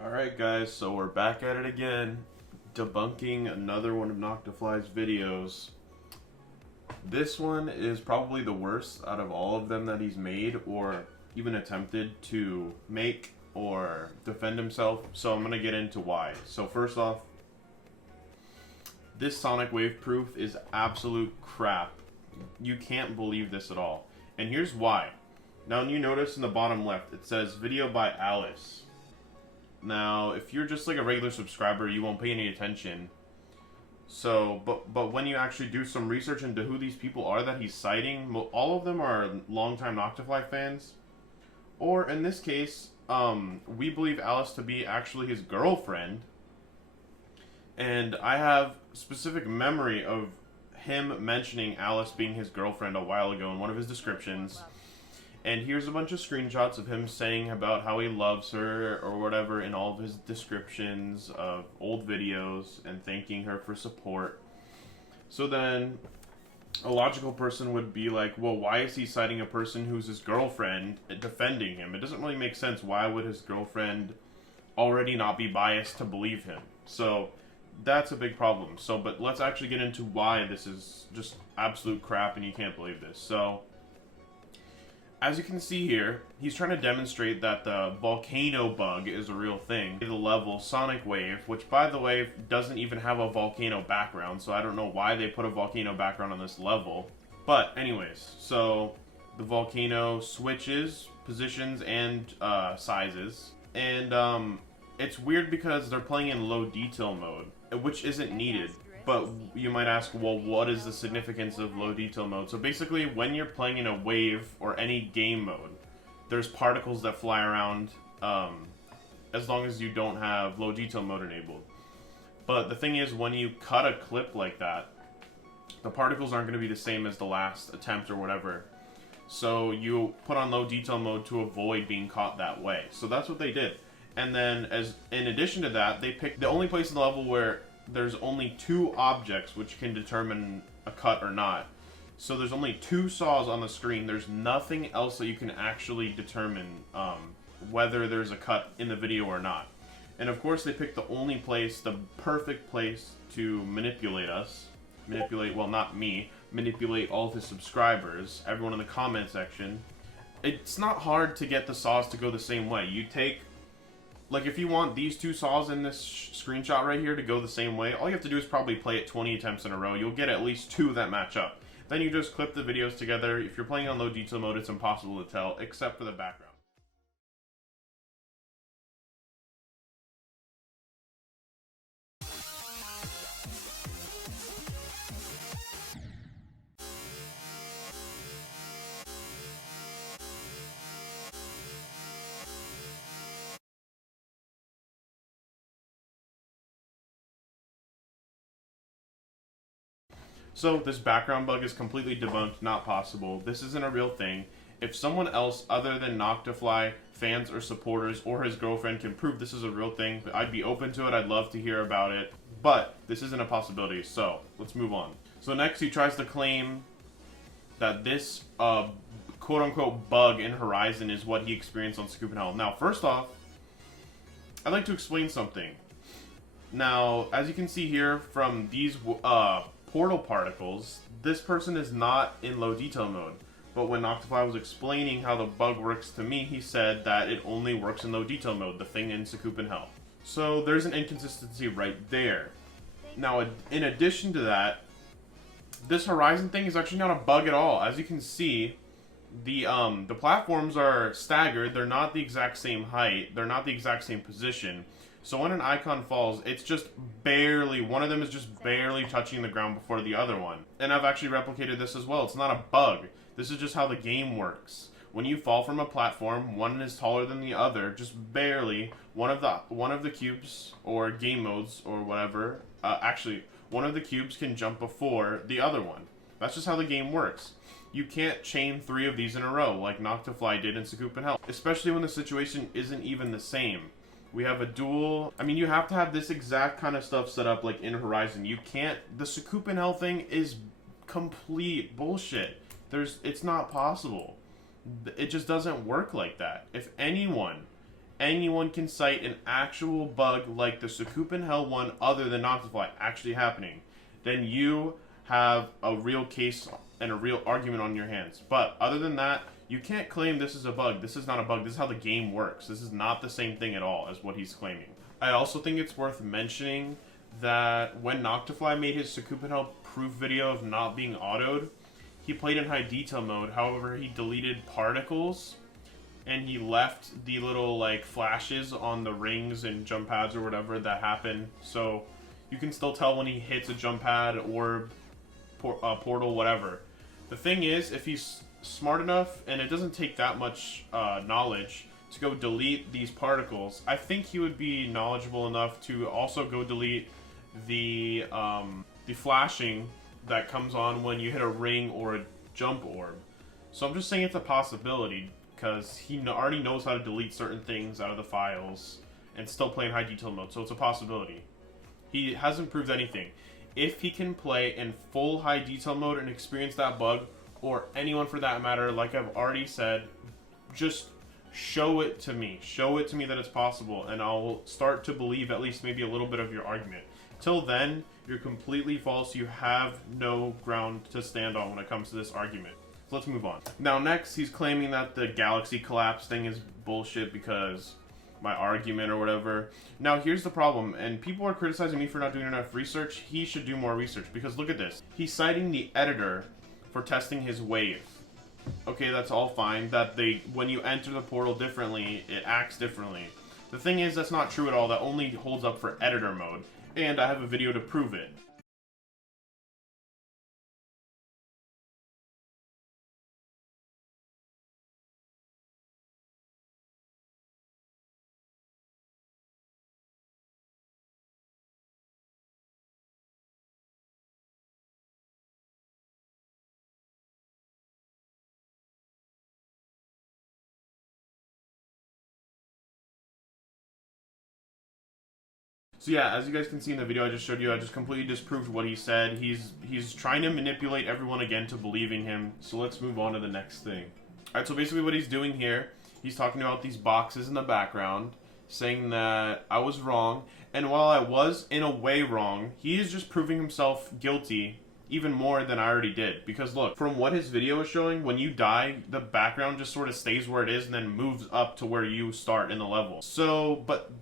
Alright guys, so we're back at it again, debunking another one of NoctaFly's videos. This one is probably the worst out of all of them that he's made or even attempted to make or defend himself, so I'm going to get into why. So first off, this sonic wave proof is absolute crap. You can't believe this at all. And here's why. Now you notice in the bottom left, it says video by Alice. Now, if you're just like a regular subscriber, you won't pay any attention. So, but when you actually do some research into who these people are that he's citing, all of them are longtime NoctaFly fans. Or in this case, we believe Alice to be actually his girlfriend. And I have specific memory of him mentioning Alice being his girlfriend a while ago in one of his descriptions. And here's a bunch of screenshots of him saying about how he loves her or whatever in all of his descriptions of old videos and thanking her for support. So then a logical person would be like, well, why is he citing a person who's his girlfriend defending him? It doesn't really make sense. Why would his girlfriend already not be biased to believe him? So that's a big problem. So, but let's actually get into why this is just absolute crap and you can't believe this. So, as you can see here, he's trying to demonstrate that the volcano bug is a real thing. The level Sonic Wave, which by the way doesn't even have a volcano background, so I don't know why they put a volcano background on this level. But anyways, so the volcano switches positions and sizes, and it's weird because they're playing in low detail mode, which isn't needed. But you might ask, well, what is the significance of low detail mode? So basically, when you're playing in a wave or any game mode, there's particles that fly around as long as you don't have low detail mode enabled. But the thing is, when you cut a clip like that, the particles aren't going to be the same as the last attempt or whatever. So you put on low detail mode to avoid being caught that way. So that's what they did. And then, in addition to that, they picked the only place in the level where there's only two objects which can determine a cut or not. So there's only two saws on the screen. There's nothing else that you can actually determine whether there's a cut in the video or not. And of course they picked the only place, the perfect place to manipulate us. Manipulate, well, not me. Manipulate all of his subscribers, everyone in the comment section. It's not hard to get the saws to go the same way. You take, like, if you want these two saws in this screenshot right here to go the same way, all you have to do is probably play it 20 attempts in a row. You'll get at least two that match up. Then you just clip the videos together. If you're playing on low detail mode, it's impossible to tell, except for the background. So this background bug is completely debunked, not possible. This isn't a real thing. If someone else other than NoctaFly, fans or supporters, or his girlfriend can prove this is a real thing, I'd be open to it. I'd love to hear about it. But this isn't a possibility, so let's move on. So next he tries to claim that this quote-unquote bug in Horizon is what he experienced on Scoop and Hell. Now, first off, I'd like to explain something. Now, as you can see here from these portal particles, this person is not in low detail mode. But when NoctaFly was explaining how the bug works to me, he said that it only works in low detail mode, the thing in Scoop and Hell. So there's an inconsistency right there. Now, in addition to that, this Horizon thing is actually not a bug at all. As you can see, the platforms are staggered. They're not the exact same height. They're not the exact same position. So when an icon falls, it's just barely, one of them is just barely touching the ground before the other one. And I've actually replicated this as well. It's not a bug. This is just how the game works. When you fall from a platform, one is taller than the other, just barely. One of the cubes or game modes or whatever, actually, one of the cubes can jump before the other one. That's just how the game works. You can't chain three of these in a row like NoctaFly did in Scoop and Hell, especially when the situation isn't even the same. We have a dual, I mean, you have to have this exact kind of stuff set up like in Horizon. You can't, the Scoop and Hell thing is complete bullshit. It's not possible. It just doesn't work like that. If anyone anyone can cite an actual bug like the Sakupin Hell one other than NoctaFly actually happening, then you have a real case and a real argument on your hands. But other than that, you can't claim this is a bug. This is not a bug. This is how the game works. This is not the same thing at all as what he's claiming. I also think it's worth mentioning that when NoctaFly made his Sakupin Hell proof video of not being autoed, he played in high detail mode. However, he deleted particles and he left the little like flashes on the rings and jump pads or whatever that happen. So you can still tell when he hits a jump pad, orb, portal, whatever. The thing is, if he's smart enough, and it doesn't take that much knowledge to go delete these particles, I think he would be knowledgeable enough to also go delete the flashing that comes on when you hit a ring or a jump orb. So I'm just saying it's a possibility, because he already knows how to delete certain things out of the files and still play in high detail mode, so it's a possibility. He hasn't proved anything. If he can play in full high detail mode and experience that bug, or anyone for that matter, like I've already said, just show it to me. Show it to me that it's possible, and I'll start to believe at least maybe a little bit of your argument. Till then, you're completely false. You have no ground to stand on when it comes to this argument. So let's move on. Now next, he's claiming that the galaxy collapse thing is bullshit because my argument or whatever. Now here's the problem, and people are criticizing me for not doing enough research. He should do more research, because look at this. He's citing the editor for testing his wave. Okay, that's all fine, that when you enter the portal differently, it acts differently. The thing is, that's not true at all. That only holds up for editor mode, and I have a video to prove it. So yeah, as you guys can see in the video I just showed you, I just completely disproved what he said. He's trying to manipulate everyone again to believing him. So let's move on to the next thing. Alright, so basically what he's doing here, he's talking about these boxes in the background, saying that I was wrong. And while I was in a way wrong, he is just proving himself guilty even more than I already did. Because look, from what his video is showing, when you die, the background just sort of stays where it is and then moves up to where you start in the level. So, but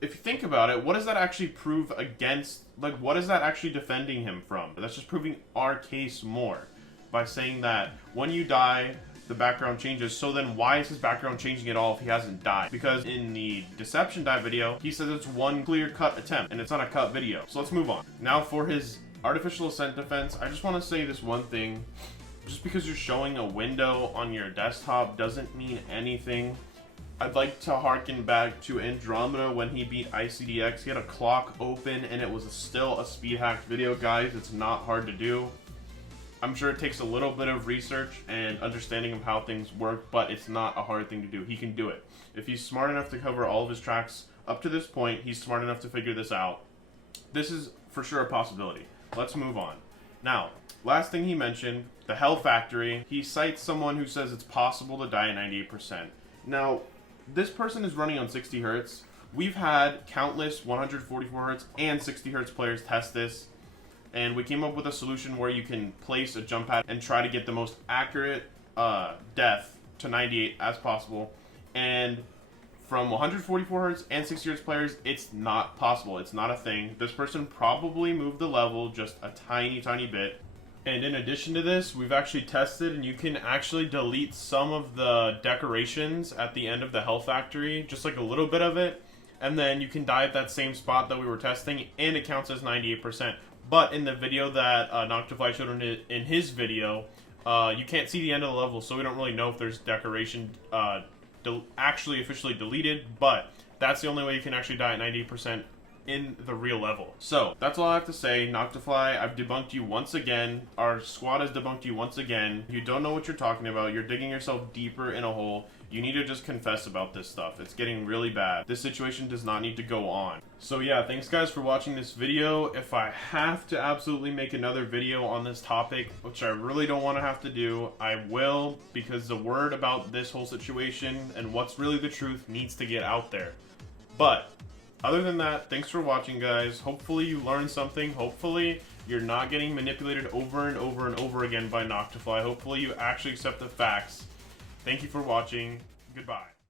if you think about it, what does that actually prove against, like, what is that actually defending him from? That's just proving our case more by saying that when you die, the background changes. So then why is his background changing at all if he hasn't died? Because in the deception die video, he says it's one clear cut attempt and it's not a cut video. So let's move on. Now for his artificial ascent defense, I just want to say this one thing. Just because you're showing a window on your desktop doesn't mean anything. I'd like to harken back to Andromeda when he beat ICDX. He had a clock open and it was still a speed hacked video, guys. It's not hard to do. I'm sure it takes a little bit of research and understanding of how things work, but it's not a hard thing to do. He can do it. If he's smart enough to cover all of his tracks up to this point, he's smart enough to figure this out. This is for sure a possibility. Let's move on. Now, last thing he mentioned, the Hell Factory. He cites someone who says it's possible to die at 98%. Now, this person is running on 60 Hz. We've had countless 144 Hz and 60 Hz players test this, and we came up with a solution where you can place a jump pad and try to get the most accurate death to 98 as possible. And from 144 Hz and 60 Hz players, it's not possible. It's not a thing. This person probably moved the level just a tiny bit. And in addition to this, we've actually tested, and you can actually delete some of the decorations at the end of the Hell Factory, just like a little bit of it, and then you can die at that same spot that we were testing, and it counts as 98%. But in the video that NoctaFly showed in his video, you can't see the end of the level, so we don't really know if there's decoration actually officially deleted, but that's the only way you can actually die at 98% in the real level. So that's all I have to say. NoctaFly, I've debunked you once again. Our squad has debunked you once again. You don't know what you're talking about. You're digging yourself deeper in a hole. You need to just confess about this stuff. It's getting really bad. This situation does not need to go on. So yeah, thanks guys for watching this video. If I have to absolutely make another video on this topic, which I really don't want to have to do, I will, because the word about this whole situation and what's really the truth needs to get out there. But other than that, thanks for watching guys. Hopefully you learned something. Hopefully you're not getting manipulated over and over and over again by NoctaFly. Hopefully you actually accept the facts. Thank you for watching. Goodbye.